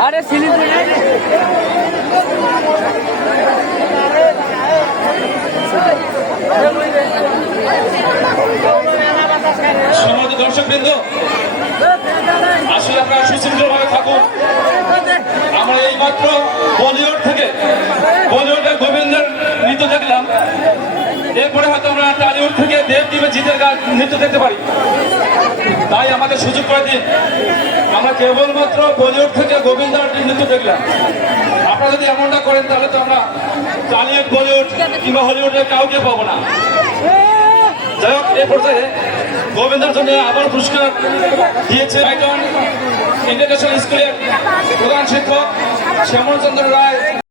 আরে সিলিন্ডার সমাজ দর্শক বৃন্দ মাত্র বলিউড থেকে। বলিউডের গোবিন্দের নৃত্য দেখলাম। এরপরে হয়তো আমরা টালিউড থেকে দেব টিমে জিতের গান নৃত্য দেখতে পারি। তাই আমাদের সুযোগ করে দিন। আমরা কেবলমাত্র বলিউড থেকে গোবিন্দার নৃত্য দেখলাম। আপনারা যদি এমনটা করেন, তাহলে তো আমরা টালিউড, বলিউড কিংবা হলিউডে কাউকে পাবো না। যাই হোক, এ পর্যায়ে গোবিন্দার জন্য আবার পুরস্কার দিয়েছে আইটন ইন্টারন্যাশনাল স্কুলের প্রধান শিক্ষক শ্যামলচন্দ্র রায়।